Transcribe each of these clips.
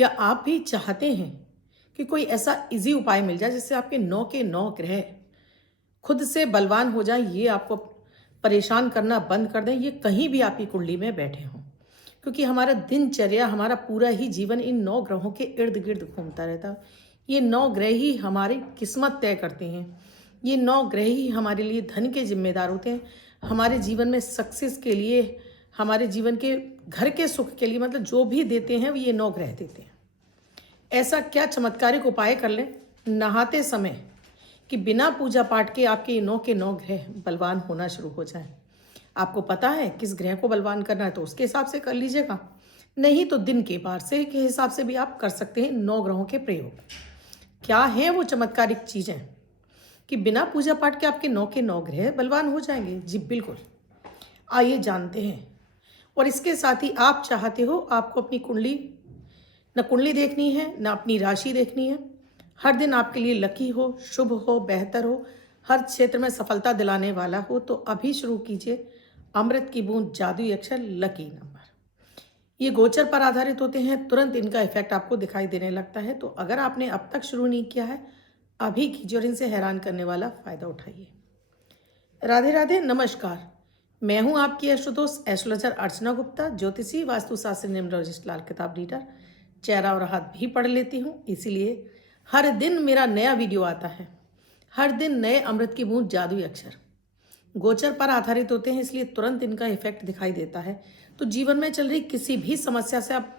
क्या आप भी चाहते हैं कि कोई ऐसा इजी उपाय मिल जाए जिससे आपके 9 के 9 ग्रह खुद से बलवान हो जाएं, ये आपको परेशान करना बंद कर दें, ये कहीं भी आपकी कुंडली में बैठे हों? क्योंकि हमारा दिनचर्या, हमारा पूरा ही जीवन इन 9 ग्रहों के इर्द-गिर्द घूमता रहता है। ये 9 ग्रह ही हमारी किस्मत तय करते हैं। ये 9 ग्रह ही हमारे लिए धन के ज़िम्मेदार होते हैं। हमारे जीवन में सक्सेस के लिए, हमारे जीवन के घर के सुख के लिए, मतलब जो भी देते हैं, वो ये 9 ग्रह देते हैं। ऐसा क्या चमत्कारिक उपाय कर लें नहाते समय कि बिना पूजा पाठ के आपके ये 9 के 9 ग्रह बलवान होना शुरू हो जाएं? आपको पता है किस ग्रह को बलवान करना है तो उसके हिसाब से कर लीजिएगा। नहीं तो दिन के बार से के हिसाब से भी आप कर सकते हैं 9 ग्रहों के प्रयोग। क्या है वो चमत्कारिक चीज़ें कि बिना पूजा पाठ के आपके 9 के 9 ग्रह बलवान हो जाएंगे? जी बिल्कुल, आइए जानते हैं। और इसके साथ ही आप चाहते हो आपको अपनी कुंडली, न कुंडली देखनी है न अपनी राशि देखनी है, हर दिन आपके लिए लकी हो, शुभ हो, बेहतर हो, हर क्षेत्र में सफलता दिलाने वाला हो, तो अभी शुरू कीजिए अमृत की बूंद जादुई अक्षर लकी नंबर। ये गोचर पर आधारित होते हैं, तुरंत इनका इफेक्ट आपको दिखाई देने लगता है। तो अगर आपने अब तक शुरू नहीं किया है, अभी कीजिए और इनसे हैरान करने वाला फायदा उठाइए। राधे राधे, नमस्कार। मैं हूं आपकी एस्ट्रोदोस्त एस्ट्रोलॉजर अर्चना गुप्ता, ज्योतिषी, वास्तुशास्त्र, न्यूमरोलॉजिस्ट, लाल किताब रीडर। चेहरा और हाथ भी पढ़ लेती हूँ, इसीलिए हर दिन मेरा नया वीडियो आता है। हर दिन नए अमृत की बूंद जादुई अक्षर गोचर पर आधारित होते हैं, इसलिए तुरंत इनका इफेक्ट दिखाई देता है। तो जीवन में चल रही किसी भी समस्या से आप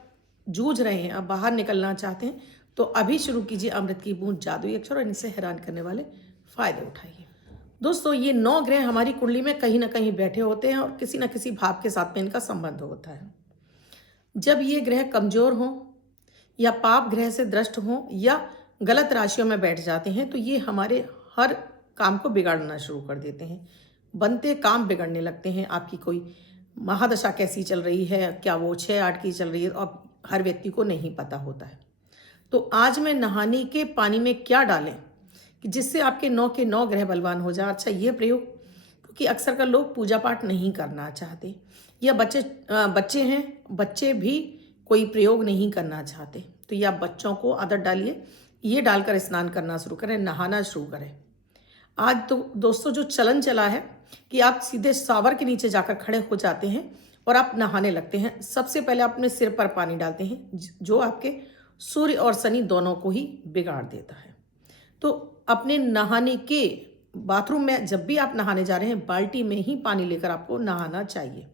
जूझ रहे हैं, आप बाहर निकलना चाहते हैं, तो अभी शुरू कीजिए अमृत की बूंद जादुई अक्षर और इनसे हैरान करने वाले फायदे उठाइए। दोस्तों, ये 9 ग्रह हमारी कुंडली में कहीं ना कहीं बैठे होते हैं और किसी न किसी भाव के साथ में इनका संबंध होता है। जब ये ग्रह कमजोर हों या पाप ग्रह से दृष्ट हों या गलत राशियों में बैठ जाते हैं, तो ये हमारे हर काम को बिगाड़ना शुरू कर देते हैं। बनते काम बिगड़ने लगते हैं। आपकी कोई महादशा कैसी चल रही है, क्या वो 6-8 की चल रही है, और हर व्यक्ति को नहीं पता होता है। तो आज मैं नहाने के पानी में क्या डालें कि जिससे आपके 9 के 9 ग्रह बलवान हो जाए। अच्छा, ये प्रयोग, क्योंकि अक्सर कर लोग पूजा पाठ नहीं करना चाहते, या बच्चे हैं, बच्चे भी कोई प्रयोग नहीं करना चाहते, तो ये आप बच्चों को आदत डालिए, ये डालकर स्नान करना शुरू करें, नहाना शुरू करें। आज तो दोस्तों जो चलन चला है कि आप सीधे शावर के नीचे जाकर खड़े हो जाते हैं और आप नहाने लगते हैं। सबसे पहले आप अपने सिर पर पानी डालते हैं, जो आपके सूर्य और शनि दोनों को ही बिगाड़ देता है। तो अपने नहाने के बाथरूम में जब भी आप नहाने जा रहे हैं, बाल्टी में ही पानी लेकर आपको नहाना चाहिए।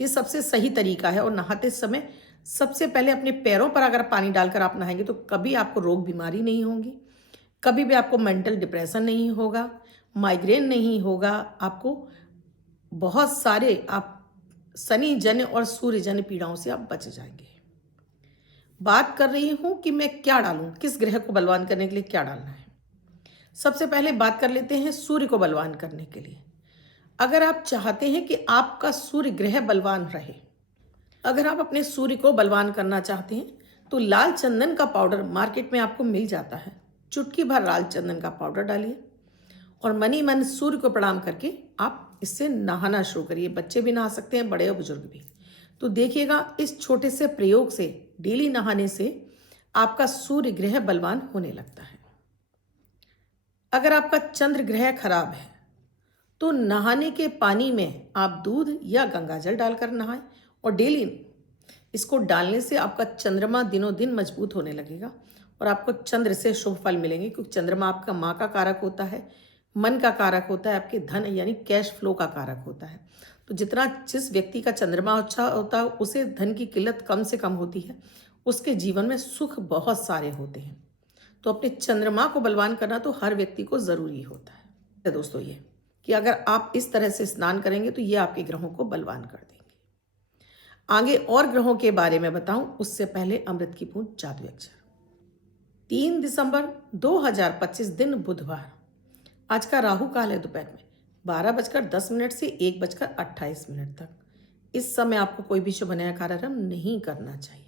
ये सबसे सही तरीका है। और नहाते समय सबसे पहले अपने पैरों पर अगर पानी डालकर आप नहाएंगे तो कभी आपको रोग बीमारी नहीं होंगी, कभी भी आपको मेंटल डिप्रेशन नहीं होगा, माइग्रेन नहीं होगा, आपको बहुत सारे आप शनि जन्य और सूर्य जन्य पीड़ाओं से आप बच जाएंगे। बात कर रही हूं कि मैं क्या डालूं, किस ग्रह को बलवान करने के लिए क्या डालना है। सबसे पहले बात कर लेते हैं सूर्य को बलवान करने के लिए। अगर आप चाहते हैं कि आपका सूर्य ग्रह बलवान रहे, अगर आप अपने सूर्य को बलवान करना चाहते हैं, तो लाल चंदन का पाउडर मार्केट में आपको मिल जाता है। चुटकी भर लाल चंदन का पाउडर डालिए और मनी मन सूर्य को प्रणाम करके आप इससे नहाना शुरू करिए। बच्चे भी नहा सकते हैं, बड़े और बुजुर्ग भी। तो देखिएगा, इस छोटे से प्रयोग से, डेली नहाने से आपका सूर्य ग्रह बलवान होने लगता है। अगर आपका चंद्र ग्रह खराब है तो नहाने के पानी में आप दूध या गंगाजल डालकर नहाएं, और डेली इसको डालने से आपका चंद्रमा दिनों दिन मजबूत होने लगेगा और आपको चंद्र से शुभ फल मिलेंगे। क्योंकि चंद्रमा आपका माँ का कारक होता है, मन का कारक होता है, आपके धन यानी कैश फ्लो का कारक होता है। तो जिस व्यक्ति का चंद्रमा अच्छा होता है, उसे धन की किल्लत कम से कम होती है, उसके जीवन में सुख बहुत सारे होते हैं। तो अपने चंद्रमा को बलवान करना तो हर व्यक्ति को ज़रूरी होता है। दोस्तों, ये कि अगर आप इस तरह से स्नान करेंगे तो ये आपके ग्रहों को बलवान कर देंगे। आगे और ग्रहों के बारे में बताऊं, उससे पहले अमृत की बूंद जादुई अक्षर। 3 दिसंबर 2025 दिन बुधवार। आज का राहु काल है दोपहर में 12:10 से 1:28 तक। इस समय आपको कोई भी शुभ नया कार्यक्रम नहीं करना चाहिए।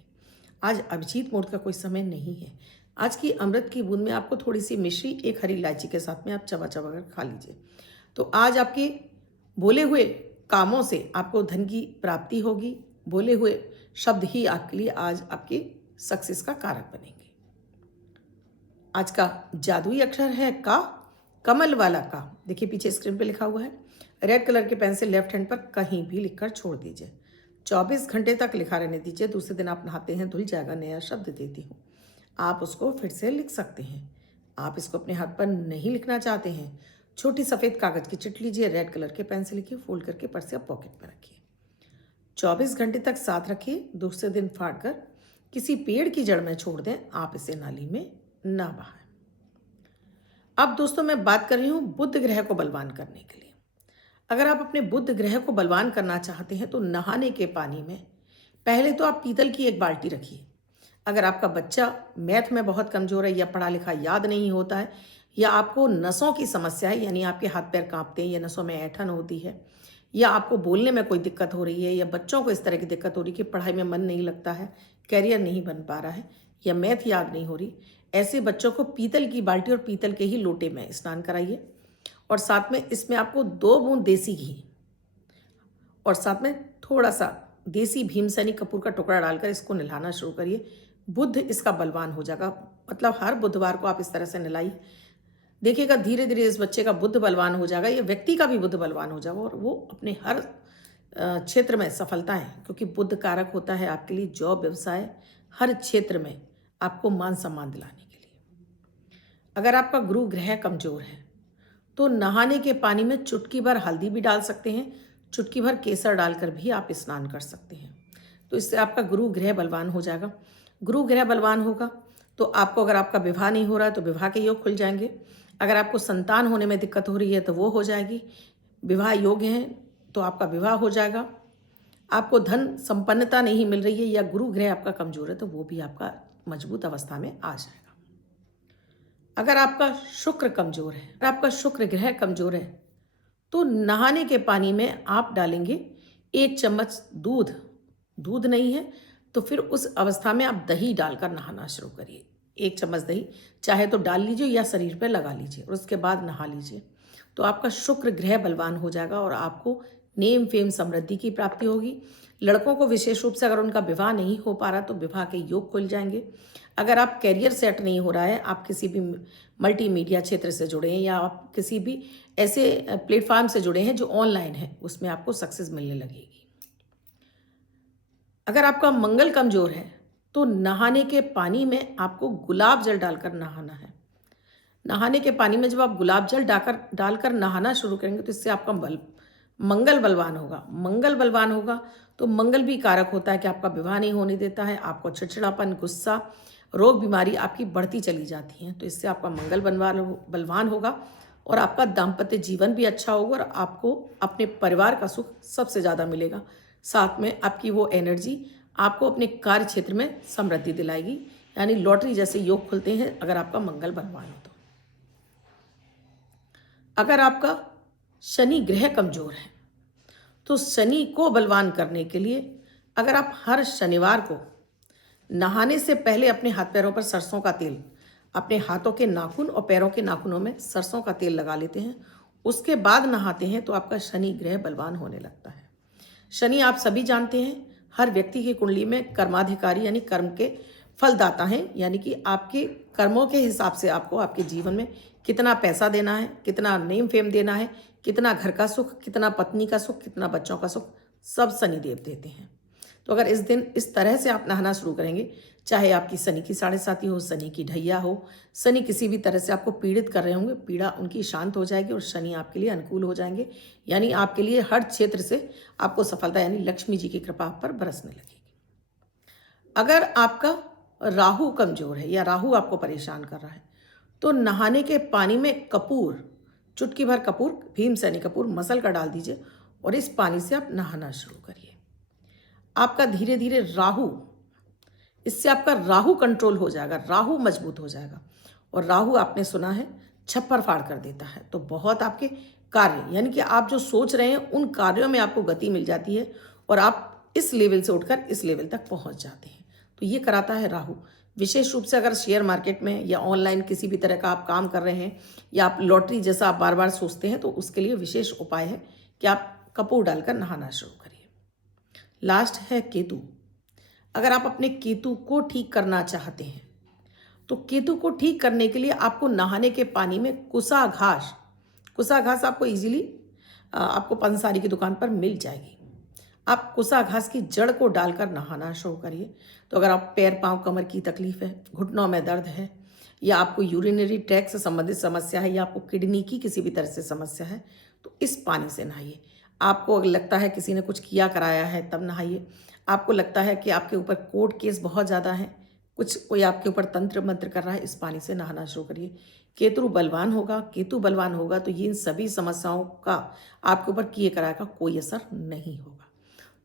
आज अभिजीत मुहूर्त का कोई समय नहीं है। आज की अमृत की बूंद में आपको थोड़ी सी मिश्री, एक हरी इलायची के साथ में आप चबा चबा कर खा लीजिए। तो आज आपके बोले हुए कामों से आपको धन की प्राप्ति होगी। बोले हुए शब्द ही आपके लिए आज आपके सक्सेस का कारक बनेंगे। आज का जादुई अक्षर है का, कमल वाला का। देखिए पीछे स्क्रीन पे लिखा हुआ है। रेड कलर के पेन से लेफ्ट हैंड पर कहीं भी लिखकर छोड़ दीजिए। 24 घंटे तक लिखा रहने दीजिए। दूसरे दिन आप नहाते हैं, धुल जाएगा। नया शब्द देती हूँ, आप उसको फिर से लिख सकते हैं। आप इसको अपने हाथ पर नहीं लिखना चाहते हैं, छोटी सफ़ेद कागज़ की चिट लीजिए, रेड कलर के पेन से लिखिए, फोल्ड करके पर्स या पॉकेट में रखिए। 24 घंटे तक साथ रखिए। दूसरे दिन फाड़ कर किसी पेड़ की जड़ में छोड़ दें। आप इसे नाली में ना बहाएं। अब दोस्तों मैं बात कर रही हूँ बुध ग्रह को बलवान करने के लिए। अगर आप अपने बुध ग्रह को बलवान करना चाहते हैं तो नहाने के पानी में पहले तो आप पीतल की एक बाल्टी रखिए। अगर आपका बच्चा मैथ में बहुत कमज़ोर है या पढ़ा लिखा याद नहीं होता है या आपको नसों की समस्या है, यानी आपके हाथ पैर कांपते हैं या नसों में ऐंठन होती है या आपको बोलने में कोई दिक्कत हो रही है या बच्चों को इस तरह की दिक्कत हो रही है कि पढ़ाई में मन नहीं लगता है, कैरियर नहीं बन पा रहा है या मैथ याद नहीं हो रही, ऐसे बच्चों को पीतल की बाल्टी और पीतल के ही लोटे में स्नान कराइए। और साथ में इसमें आपको 2 बूंद देसी घी और साथ में थोड़ा सा देसी भीमसेनी कपूर का टुकड़ा डालकर इसको नहलाना शुरू करिए। बुध इसका बलवान हो जाएगा। मतलब हर बुधवार को आप इस तरह से नहलाइए। देखिएगा धीरे धीरे इस बच्चे का बुध बलवान हो जाएगा, ये व्यक्ति का भी बुध बलवान हो जाएगा और वो अपने हर क्षेत्र में सफलता है, क्योंकि बुध कारक होता है आपके लिए जॉब, व्यवसाय, हर क्षेत्र में आपको मान सम्मान दिलाने के लिए। अगर आपका गुरु ग्रह कमजोर है तो नहाने के पानी में चुटकी भर हल्दी भी डाल सकते हैं, चुटकी भर केसर डालकर भी आप स्नान कर सकते हैं। तो इससे आपका गुरु ग्रह बलवान हो जाएगा। गुरु ग्रह बलवान होगा तो आपको, अगर आपका विवाह नहीं हो रहा है तो विवाह के योग खुल जाएंगे। अगर आपको संतान होने में दिक्कत हो रही है तो वो हो जाएगी। विवाह योग्य है तो आपका विवाह हो जाएगा। आपको धन संपन्नता नहीं मिल रही है या गुरु ग्रह आपका कमजोर है तो वो भी आपका मजबूत अवस्था में आ जाएगा। अगर आपका शुक्र कमजोर है, अगर आपका शुक्र ग्रह कमजोर है तो नहाने के पानी में आप डालेंगे 1 चम्मच दूध। दूध नहीं है तो फिर उस अवस्था में आप दही डालकर नहाना शुरू करिए। 1 चम्मच दही चाहे तो डाल लीजिए या शरीर पर लगा लीजिए और उसके बाद नहा लीजिए। तो आपका शुक्र ग्रह बलवान हो जाएगा और आपको नेम फेम समृद्धि की प्राप्ति होगी। लड़कों को विशेष रूप से अगर उनका विवाह नहीं हो पा रहा तो विवाह के योग खुल जाएंगे। अगर आप कैरियर सेट नहीं हो रहा है, आप किसी भी मल्टीमीडिया क्षेत्र से जुड़े हैं या आप किसी भी ऐसे प्लेटफॉर्म से जुड़े हैं जो ऑनलाइन है, उसमें आपको सक्सेस मिलने लगेगी। अगर आपका मंगल कमजोर है तो नहाने के पानी में आपको गुलाब जल डालकर नहाना है। नहाने के पानी में जब आप गुलाब जल डालकर नहाना शुरू करेंगे तो इससे आपका मंगल बलवान होगा। मंगल बलवान होगा तो मंगल भी कारक होता है कि आपका विवाह नहीं होने देता है, आपको चिड़चिड़ापन, गुस्सा, रोग बीमारी आपकी बढ़ती चली जाती हैं। तो इससे आपका मंगल बलवान होगा और आपका दाम्पत्य जीवन भी अच्छा होगा और आपको अपने परिवार का सुख सबसे ज़्यादा मिलेगा। साथ में आपकी वो एनर्जी आपको अपने कार्य क्षेत्र में समृद्धि दिलाएगी, यानी लॉटरी जैसे योग खुलते हैं अगर आपका मंगल बलवान हो तो। अगर आपका शनि ग्रह कमजोर है तो शनि को बलवान करने के लिए अगर आप हर शनिवार को नहाने से पहले अपने हाथ पैरों पर सरसों का तेल, अपने हाथों के नाखून और पैरों के नाखूनों में सरसों का तेल लगा लेते हैं, उसके बाद नहाते हैं तो आपका शनि ग्रह बलवान होने लगता है। शनि आप सभी जानते हैं हर व्यक्ति की कुंडली में कर्माधिकारी यानी कर्म के फलदाता हैं, यानी कि आपके कर्मों के हिसाब से आपको आपके जीवन में कितना पैसा देना है, कितना नेम फेम देना है, कितना घर का सुख, कितना पत्नी का सुख, कितना बच्चों का सुख, सब शनिदेव देते हैं। तो अगर इस दिन इस तरह से आप नहाना शुरू करेंगे, चाहे आपकी शनि की 7.5 हो, शनि की ढैया हो, शनि किसी भी तरह से आपको पीड़ित कर रहे होंगे, पीड़ा उनकी शांत हो जाएगी और शनि आपके लिए अनुकूल हो जाएंगे। यानी आपके लिए हर क्षेत्र से आपको सफलता, यानी लक्ष्मी जी की कृपा आप पर बरसने लगेगी। अगर आपका राहु कमजोर है या राहु आपको परेशान कर रहा है तो नहाने के पानी में कपूर, चुटकी भर कपूर, भीमसेनी कपूर मसल कर डाल दीजिए और इस पानी से आप नहाना शुरू करिए। आपका धीरे धीरे इससे आपका राहु कंट्रोल हो जाएगा, राहु मजबूत हो जाएगा। और राहु आपने सुना है छप्पर फाड़ कर देता है, तो बहुत आपके कार्य, यानी कि आप जो सोच रहे हैं उन कार्यों में आपको गति मिल जाती है और आप इस लेवल से उठकर इस लेवल तक पहुंच जाते हैं। तो ये कराता है राहु। विशेष रूप से अगर शेयर मार्केट में या ऑनलाइन किसी भी तरह का आप काम कर रहे हैं या आप लॉटरी जैसा आप बार बार सोचते हैं तो उसके लिए विशेष उपाय है कि आप कपूर डालकर नहाना शुरू करिए। लास्ट है केतु। अगर आप अपने केतु को ठीक करना चाहते हैं तो केतु को ठीक करने के लिए आपको नहाने के पानी में कुसा घास आपको इजीली आपको पंसारी की दुकान पर मिल जाएगी। आप कुसा घास की जड़ को डालकर नहाना शुरू करिए। तो अगर आप पैर पाँव कमर की तकलीफ है, घुटनों में दर्द है, या आपको यूरिनरी ट्रैक से संबंधित समस्या है, या आपको किडनी की किसी भी तरह से समस्या है, तो इस पानी से नहाइए। आपको अगर लगता है किसी ने कुछ किया कराया है तब नहाइए। आपको लगता है कि आपके ऊपर कोर्ट केस बहुत ज़्यादा है, कोई आपके ऊपर तंत्र मंत्र कर रहा है, इस पानी से नहाना शुरू करिए। केतु बलवान होगा तो ये इन सभी समस्याओं का आपके ऊपर किए कराए का कोई असर नहीं होगा।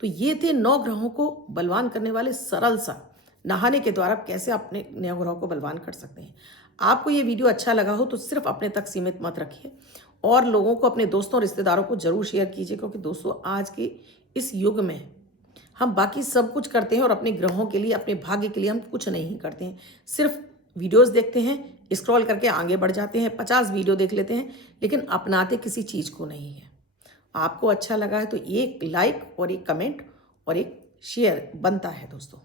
तो ये थे 9 ग्रहों को बलवान करने वाले सरल सा नहाने के द्वारा कैसे अपने 9 ग्रहों को बलवान कर सकते हैं। आपको ये वीडियो अच्छा लगा हो तो सिर्फ अपने तक सीमित मत रखिए और लोगों को, अपने दोस्तों रिश्तेदारों को जरूर शेयर कीजिए, क्योंकि दोस्तों आज के इस युग में हम बाकी सब कुछ करते हैं और अपने ग्रहों के लिए, अपने भाग्य के लिए हम कुछ नहीं करते हैं। सिर्फ वीडियोस देखते हैं, स्क्रॉल करके आगे बढ़ जाते हैं, 50 वीडियो देख लेते हैं, लेकिन अपनाते किसी चीज़ को नहीं है। आपको अच्छा लगा है तो एक लाइक और एक कमेंट और एक शेयर बनता है दोस्तों।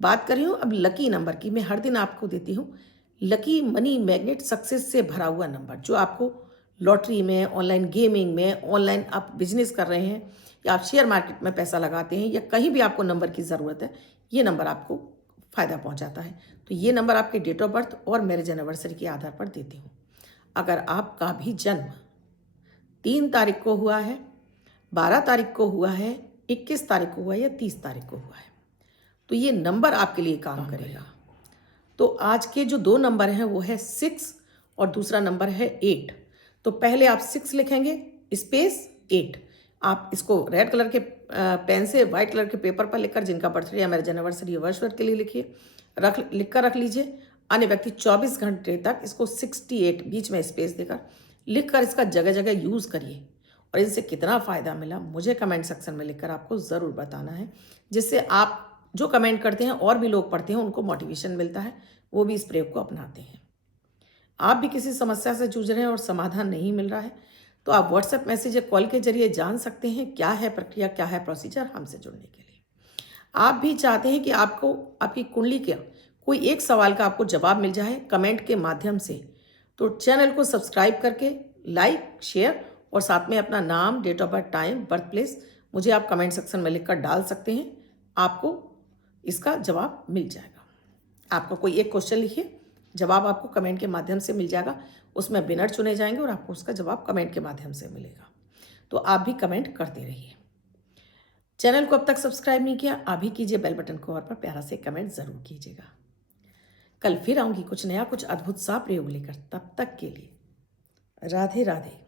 बात कर रही हूँ अब लकी नंबर की। मैं हर दिन आपको देती हूँ लकी मनी मैग्नेट सक्सेस से भरा हुआ नंबर, जो आपको लॉटरी में, ऑनलाइन गेमिंग में, ऑनलाइन आप बिजनेस कर रहे हैं, या आप शेयर मार्केट में पैसा लगाते हैं, या कहीं भी आपको नंबर की ज़रूरत है, ये नंबर आपको फ़ायदा पहुंचाता है। तो ये नंबर आपके डेट ऑफ बर्थ और मैरिज एनिवर्सरी के आधार पर देती हूँ। अगर आपका भी जन्म 3 तारीख को हुआ है, 12 तारीख को हुआ है, 21 तारीख को हुआ है, या 30 तारीख को हुआ है, तो ये नंबर आपके लिए काम करेगा। तो आज के जो 2 नंबर हैं वो है 6 और दूसरा नंबर है 8। तो पहले आप 6 लिखेंगे स्पेस 8। आप इसको रेड कलर के पेन से वाइट कलर के पेपर पर लिखकर, जिनका बर्थडे या मैरिज एनिवर्सरी वर्ष के लिए लिखिए, लिख कर रख लीजिए। अन्य व्यक्ति 24 घंटे तक इसको 68 बीच में स्पेस देकर लिखकर इसका जगह जगह यूज़ करिए। और इनसे कितना फ़ायदा मिला मुझे कमेंट सेक्शन में लिखकर आपको ज़रूर बताना है, जिससे आप जो कमेंट करते हैं और भी लोग पढ़ते हैं, उनको मोटिवेशन मिलता है, वो भी इस प्रयोग को अपनाते हैं। आप भी किसी समस्या से जूझ रहे हैं और समाधान नहीं मिल रहा है, तो आप व्हाट्सएप मैसेज या कॉल के जरिए जान सकते हैं क्या है प्रक्रिया, क्या है प्रोसीजर हमसे जुड़ने के लिए। आप भी चाहते हैं कि आपको आपकी कुंडली का कोई एक सवाल का आपको जवाब मिल जाए कमेंट के माध्यम से, तो चैनल को सब्सक्राइब करके लाइक, शेयर और साथ में अपना नाम, date of birth, time, birth place मुझे आप कमेंट सेक्शन में लिखकर डाल सकते हैं। आपको इसका जवाब मिल जाएगा। आपको कोई एक क्वेश्चन लिखिए, जवाब आपको कमेंट के माध्यम से मिल जाएगा। उसमें विनर चुने जाएंगे और आपको उसका जवाब कमेंट के माध्यम से मिलेगा। तो आप भी कमेंट करते रहिए। चैनल को अब तक सब्सक्राइब नहीं किया, अभी कीजिए, बेल बटन को और पर प्यारा से कमेंट ज़रूर कीजिएगा। कल फिर आऊँगी कुछ नया, कुछ अद्भुत सा प्रयोग लेकर। तब तक के लिए राधे राधे।